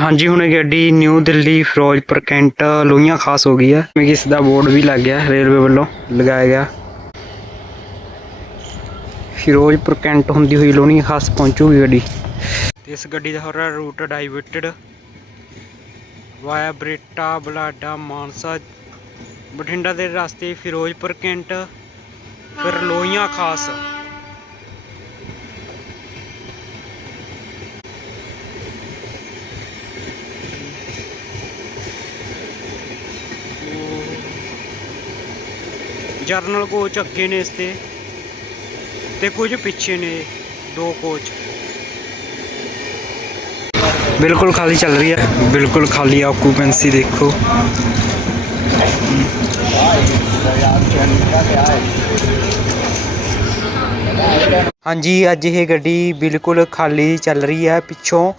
ਹਾਂਜੀ, ਹੁਣ ਇਹ ਗੱਡੀ ਨਿਊ ਦਿੱਲੀ, ਫਿਰੋਜ਼ਪੁਰ, ਕੈਂਟ, ਲੋਹੀਆਂ ਖਾਸ ਹੋ ਗਈ ਹੈ ਜਿਵੇਂ ਇਸ ਦਾ ਬੋਰਡ ਵੀ ਲੱਗ ਗਿਆ, ਰੇਲਵੇ ਵੱਲੋਂ ਲਗਾਇਆ ਗਿਆ। ਫਿਰੋਜ਼ਪੁਰ, ਕੈਂਟ ਹੁੰਦੀ ਹੋਈ ਲੋਹੀਆਂ ਖਾਸ ਪਹੁੰਚੂਗੀ ਗੱਡੀ। ਤੇ ਇਸ ਗੱਡੀ ਦਾ ਹੋਰਾ route diverted via Bareta, Balada, Mansa, Bathinda ਦੇ ਰਸਤੇ ਫਿਰੋਜ਼ਪੁਰ, ਕੈਂਟ, ਫਿਰ ਲੋਹੀਆਂ ਖਾਸ। ਜਰਨਲ ਕੋਚ ਅੱਗੇ ਨੇ ਇਸ ਤੇ। ਤੇ ਕੁਝ ਪਿੱਛੇ ਨੇ ਦੋ ਕੋਚ। ਬਿਲਕੁਲ ਖਾਲੀ ਚੱਲ ਰਹੀ ਹੈ। ਬਿਲਕੁਲ ਖਾਲੀ ਆਕੂਪੈਂਸੀ ਦੇਖੋ। ਹਾਂਜੀ, ਅੱਜ ਇਹ ਗੱਡੀ ਬਿਲਕੁਲ ਖਾਲੀ ਚੱਲ ਰਹੀ ਹੈ। ਪਿੱਛੋਂ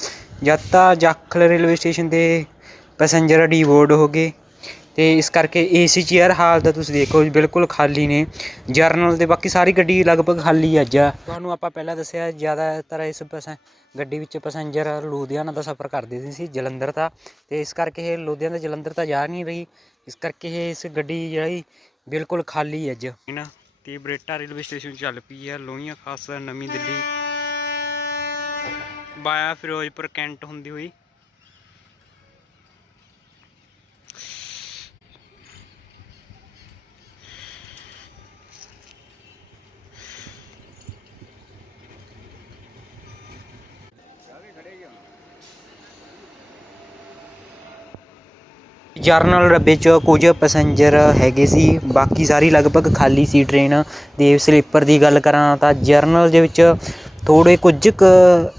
ਜੱਤਾ ਜਾਖਲ ਰੇਲਵੇ ਸਟੇਸ਼ਨ ਤੇ ਪੈਸੇਂਜਰ ਡੀਬੋਰਡ ਹੋ ਗਏ। ਤੇ ਇਸ ਕਰਕੇ ਏਸੀ ਚੇਅਰ ਹਾਲ ਦਾ ਤੁਸੀਂ ਦੇਖੋ ਬਿਲਕੁਲ ਖਾਲੀ ਨੇ। ਜਰਨਲ ਤੇ ਬਾਕੀ ਸਾਰੀ ਗੱਡੀ ਲਗਭਗ ਖਾਲੀ ਅੱਜ। ਆ ਤੁਹਾਨੂੰ ਆਪਾਂ ਪਹਿਲਾਂ ਦੱਸਿਆ, ਜ਼ਿਆਦਾਤਰ ਇਸ ਪੈਸਾ, ਗੱਡੀ ਵਿੱਚ ਪੈਸੇਂਜਰ ਲੁਧਿਆਣਾ ਦਾ ਸਫ਼ਰ ਕਰਦੇ ਸੀ, ਜਲੰਧਰ ਦਾ। ਤੇ ਇਸ ਕਰਕੇ ਇਹ ਲੁਧਿਆਣਾ, ਜਲੰਧਰ ਤਾਂ ਜਾ ਨਹੀਂ ਰਹੀ। ਇਸ ਕਰਕੇ ਇਹ ਇਸ ਗੱਡੀ ਜਿਹੜੀ ਬਿਲਕੁਲ ਖਾਲੀ ਅੱਜ। ਨਾ ਤੇ ਬਰੇਟਾ ਰੇਲਵੇ ਸਟੇਸ਼ਨ ਚੱਲ ਪਈ ਹੈ ਲੋਹੀਆਂ ਖਾਸ ਨਵੀਂ ਦਿੱਲੀ। ਬਾਇਆ ਫਿਰੋਜ਼ਪੁਰ ਕੈਂਟ ਹੁੰਦੀ ਹੋਈ। ਜਰਨਲ ਡੱਬੇ 'ਚ ਕੁਝ ਪੈਸੇਂਜਰ ਹੈਗੇ ਸੀ, ਬਾਕੀ ਸਾਰੀ ਲਗਭਗ ਖਾਲੀ ਸੀ ਟ੍ਰੇਨ ਤੇ ਸਲੀਪਰ ਦੀ ਗੱਲ ਕਰਾਂ ਤਾਂ ਜਰਨਲ ਦੇ ਵਿੱਚ ਥੋੜ੍ਹੇ ਕੁਝ ਕੁ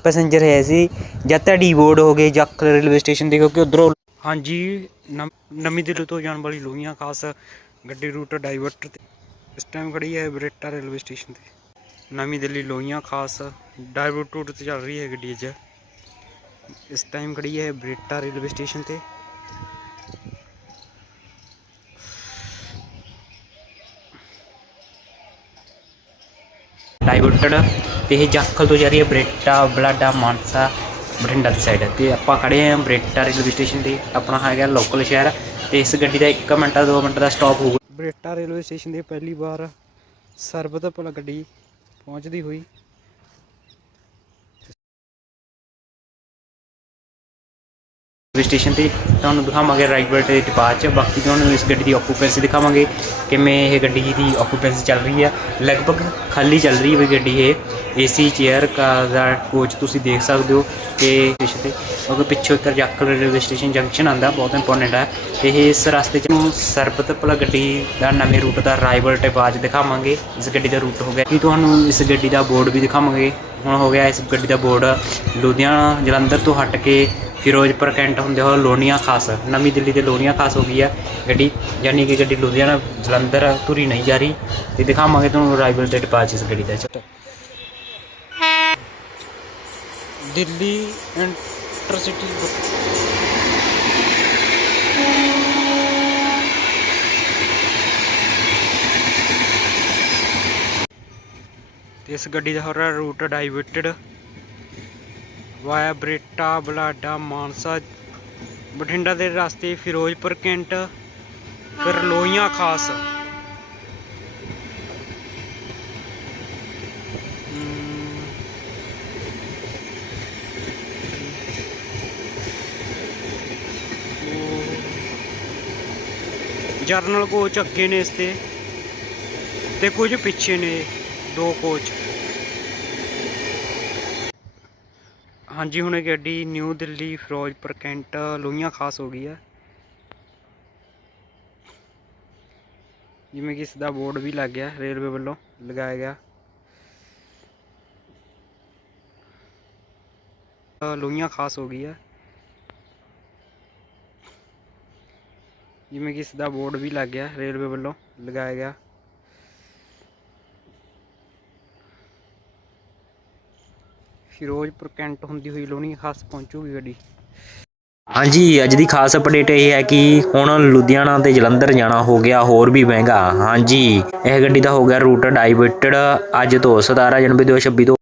ਪੈਸੇਂਜਰ ਹੈ ਸੀ, ਜਦ ਤੱਕ ਡੀਬੋਰਡ ਹੋ ਗਏ ਜਾਖਲ ਰੇਲਵੇ ਸਟੇਸ਼ਨ ਦੇ ਕਿਉਂਕਿ ਉਧਰੋਂ ਹਾਂਜੀ, ਨਮ- ਨਵੀਂ ਦਿੱਲੀ ਤੋਂ ਜਾਣ ਵਾਲੀ ਲੋਹੀਆਂ ਖਾਸ ਗੱਡੀ ਰੂਟ ਡਾਈਵਰਟ ਤੇ। ਇਸ ਟਾਈਮ ਖੜੀ ਹੈ ਬਰੇਟਾ ਰੇਲਵੇ ਸਟੇਸ਼ਨ ਤੇ। ਨਵੀਂ ਦਿੱਲੀ ਲੋਹੀਆਂ ਖਾਸ ਡਾਈਵਰਟ ਰੂਟ ਤੇ ਚੱਲ ਰਹੀ ਹੈ ਗੱਡੀ ਅੱਜ ਇਸ ਟਾਈਮ ਖੜੀ ਹੈ ਬਰੇਟਾ ਰੇਲਵੇ ਸਟੇਸ਼ਨ ਤੇ। ਡਾਈਵਰਟਡ ਤੇ ਇਹ ਜਾਖਲ ਤੋਂ ਜਾ ਰਹੀ ਹੈ ਬਰੇਟਾ, ਬਲਾਡਾ, ਮਾਨਸਾ, ਬਠਿੰਡਾ ਦੀ ਸਾਈਡ ਤੇ ਆਪਾਂ ਖੜੇ ਹਾਂ ਬਰੇਟਾ ਰੇਲਵੇ ਸਟੇਸ਼ਨ ਤੇ। ਆਪਣਾ ਹੈਗਾ ਲੋਕਲ ਸ਼ਹਿਰ। ਤੇ ਇਸ ਗੱਡੀ ਦਾ 1 ਮਿੰਟ 2 ਮਿੰਟ ਦਾ ਸਟਾਪ ਹੋਊਗਾ। ਬਰੇਟਾ ਰੇਲਵੇ ਸਟੇਸ਼ਨ ਤੇ ਪਹਿਲੀ ਵਾਰ ਸਰਬਤ ਭਲਾ ਗੱਡੀ ਪਹੁੰਚਦੀ ਹੋਈ। ਸਟੇਸ਼ਨ ਤੇ ਤੁਹਾਨੂੰ ਦਿਖਾਵਾਂਗੇ ਰਾਈਟ ਦੇ ਟਿਪਾਚ ਬਾਕੀ ਤੁਹਾਨੂੰ ਇਸ ਗੱਡੀ ਦੀ ਆਕੂਪੈਂਸੀ ਦਿਖਾਵਾਂਗੇ, ਕਿਵੇਂ ਇਹ ਗੱਡੀ ਦੀ ਆਕੂਪੈਂਸੀ ਚੱਲ ਰਹੀ ਹੈ। ਲਗਭਗ ਖਾਲੀ ਚੱਲ ਰਹੀ ਹੈ ਗੱਡੀ ਇਹ। ਏਸੀ ਚੇਅਰ ਦਾ ਕੋਚ ਤੁਸੀਂ ਦੇਖ ਸਕਦੇ ਹੋ ਕਿ ਸਟੇਸ਼ਨ ਤੇ। ਕਿਉਂਕਿ ਪਿੱਛੋਂ ਇੱਕ ਜਾਖਲ ਰੇਲਵੇ ਸਟੇਸ਼ਨ ਜੰਕਸ਼ਨ ਆਂਦਾ ਬਹੁਤ ਇੰਪੋਰਟੈਂਟ ਹੈ। ਤੇ ਇਹ ਇਸ ਰਸਤੇ 'ਚ ਨੂੰ ਸਰਬਤ ਭਲਾ ਗੱਡੀ ਦਾ ਨਵੇਂ ਰੂਟ ਦਾ ਰਾਈਵਲ ਟਿਪਾਚ ਦਿਖਾਵਾਂਗੇ। ਇਸ ਗੱਡੀ ਦਾ ਰੂਟ ਹੋ ਗਿਆ। ਕਿ ਤੁਹਾਨੂੰ ਇਸ ਗੱਡੀ ਦਾ ਬੋਰਡ ਵੀ ਦਿਖਾਵਾਂਗੇ। ਹੁਣ ਹੋ ਗਿਆ ਇਸ ਗੱਡੀ ਦਾ ਬੋਰਡ ਲੁਧਿਆਣਾ, ਜਲੰਧਰ ਤੋਂ ਹਟ ਕੇ ਫਿਰੋਜ਼ਪੁਰ ਕੈਂਟ ਹੁੰਦੇ ਹੋ ਲੋਨੀਆਂ ਖਾਸ, ਨਵੀਂ ਦਿੱਲੀ ਦੇ ਲੋਨੀਆਂ ਖਾਸ ਹੋ ਗਈ ਹੈ ਗੱਡੀ, ਯਾਨੀ ਕਿ ਗੱਡੀ ਲੁਧਿਆਣਾ, ਜਲੰਧਰ ਤੁਰੀ ਨਹੀਂ ਜਾ ਰਹੀ ਤੇ ਦਿਖਾਵਾਂਗੇ ਤੁਹਾਨੂੰ ਰਾਈਵਲ ਤੇ ਡਿਪਾਰਚ ਇਸ ਗੱਡੀ ਦਾ ਦਿੱਲੀ ਇੰਟਰਸਿਟੀ ਇਸ ਗੱਡੀ ਦਾ ਹੋਰਾ route diverted via Bareta Balada Mansa Bathinda ਦੇ ਰਸਤੇ ਫਿਰੋਜ਼ਪੁਰ ਕੈਂਟ ਫਿਰ ਲੋਹੀਆਂ ਖਾਸ। ਜਰਨਲ ਕੋਚ ਅੱਗੇ ਨੇ ਇਸ ਤੇ ਤੇ ਕੁਝ ਪਿੱਛੇ ਨੇ ਦੋ ਕੋਚ। ਹਾਂਜੀ, ਹੁਣ ਇਹ ਗੱਡੀ ਨਿਊ ਦਿੱਲੀ, ਫਿਰੋਜ਼ਪੁਰ, ਕੈਂਟ, ਲੋਹੀਆਂ ਖਾਸ ਹੋ ਗਈ ਹੈ ਜਿਵੇਂ ਕਿ ਇਸ ਦਾ ਬੋਰਡ ਵੀ ਲੱਗ ਗਿਆ, ਰੇਲਵੇ ਵੱਲੋਂ ਲਗਾਇਆ ਗਿਆ। ਲੋਹੀਆਂ ਖਾਸ ਹੋ ਗਈ ਹੈ ਜਿਵੇਂ ਕਿ ਇਸ ਦਾ ਬੋਰਡ ਵੀ ਲੱਗ ਗਿਆ, ਰੇਲਵੇ ਵੱਲੋਂ ਲਗਾਇਆ ਗਿਆ। ਫਿਰੋਜ਼ਪੁਰ ਕੈਂਟ ਹੁੰਦੀ ਹੋਈ ਲੋਹਣੀ ਖਾਸ ਪਹੁੰਚੂਗੀ ਗੱਡੀ। ਹਾਂਜੀ, ਅੱਜ ਦੀ ਖਾਸ ਅਪਡੇਟ ਇਹ ਹੈ ਕਿ ਹੁਣ ਲੁਧਿਆਣਾ ਤੇ ਜਲੰਧਰ ਜਾਣਾ ਹੋ ਗਿਆ ਹੋਰ ਵੀ ਮਹਿੰਗਾ। ਹਾਂਜੀ, ਇਹ ਗੱਡੀ ਦਾ ਹੋ ਗਿਆ ਰੂਟ ਡਾਈਵਰਟਡ ਅੱਜ ਤੋਂ 17 ਜਨਵਰੀ 2026 ਤੋਂ